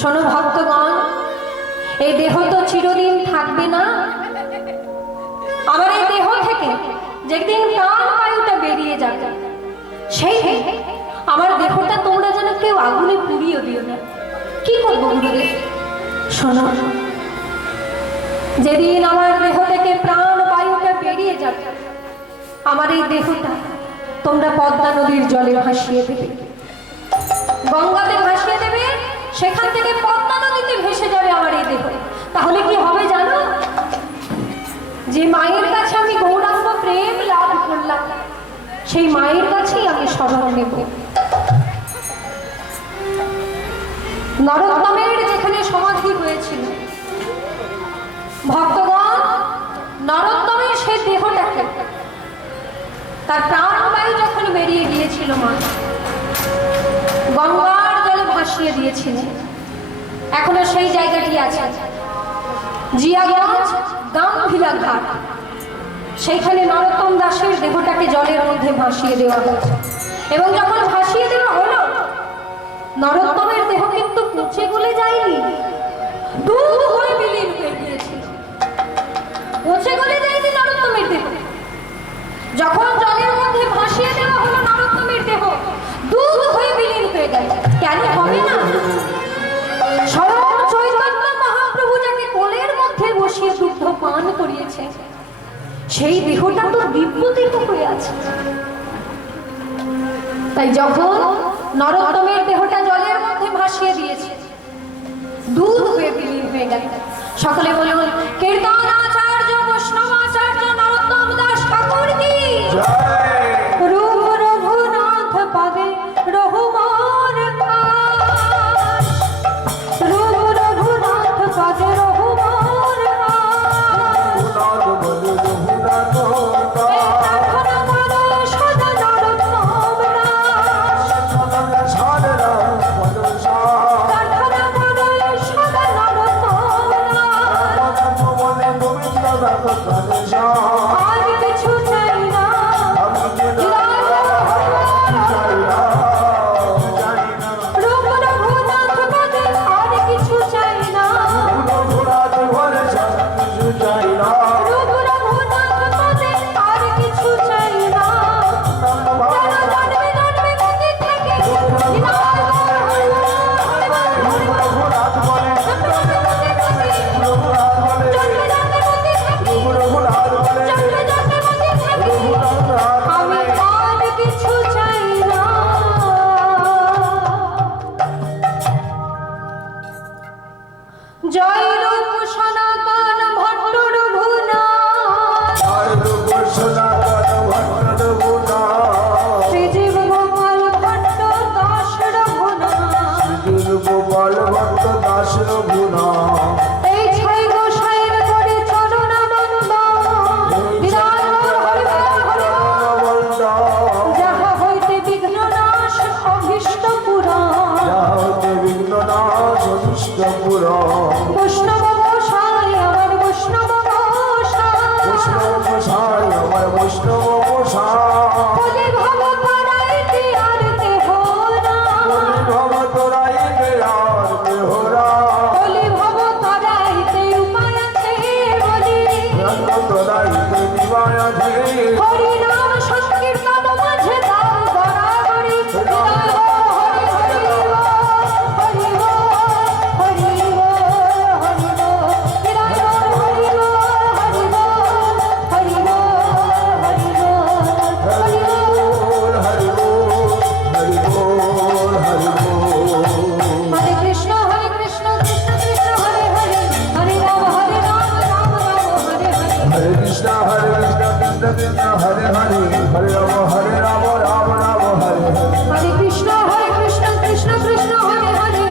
শোনো ভক্তগণ, এই দেহ তো চিরদিন থাকবে না। আমার এই দেহ থেকে যেদিন প্রাণ বায়ুটা বেরিয়ে যাবে, সেই আমার দেহটা তোমরা যেন কেউ আগুনে পুড়িয়ে দিও না। কি করব গুরুদেব শোনো, যেদিন আমার দেহ থেকে প্রাণ বায়ুটা বেরিয়ে যাবে, আমার এই দেহটা তোমরা পদ্মা নদীর জলে ভাসিয়ে দেবে। গঙ্গাতে ভাসিয়ে দেবে সেখান থেকে পদ্মা নদীতে ভেসে যাবে আমার এই দেহ। তাহলে কি হবে জানো? যে মায়ের কাছে আমি গৌরাঙ্গ প্রেম লাভ করলাম, সেই মায়ের কাছেই আমি স্মরণ নেব। নরোত্তমের যেখানে সমাধি হয়েছিল, ভক্তগণ নরোত্তমের সেই দেহটাকে তার প্রাণবায়ু যখন বেরিয়ে গিয়েছিল মা গঙ্গার দিয়েছিলেন এখনও সেই জায়গাটি আছে। জিয়াগঞ্জ ঘাট। সেইখানে নরোত্তম দাসের দেহটাকে জলের মধ্যে ভাসিয়ে দেওয়া হয়েছে। এবং যখন ভাসিয়ে দেওয়া হলো, নরোত্তমের দেহ কিন্তু গলে যায়নি। হয়ে হয়ে পচে যায়নি যখন জলের মধ্যে ভাসিয়ে দেওয়া হলো নরোত্তমের দেহ হয়ে বিলীন হয়ে গেল। কেন হবে? করিয়েছে সেই দেহটা তো দেহ হয়ে আছে। তাই যখন নরোত্তমের দেহটা জলের মধ্যে ভাসিয়ে দিয়েছে, দুধ হয়ে বিলীন হয়ে গেল। সকলে বলুন কীর্তন হরিবল যাহা হইতে বিঘ্ন নাশ অভীষ্ট পুরাণ। রাম রাম হরে হরে হরে কৃষ্ণ হরে কৃষ্ণ কৃষ্ণ কৃষ্ণ হরে হরে হরে রাম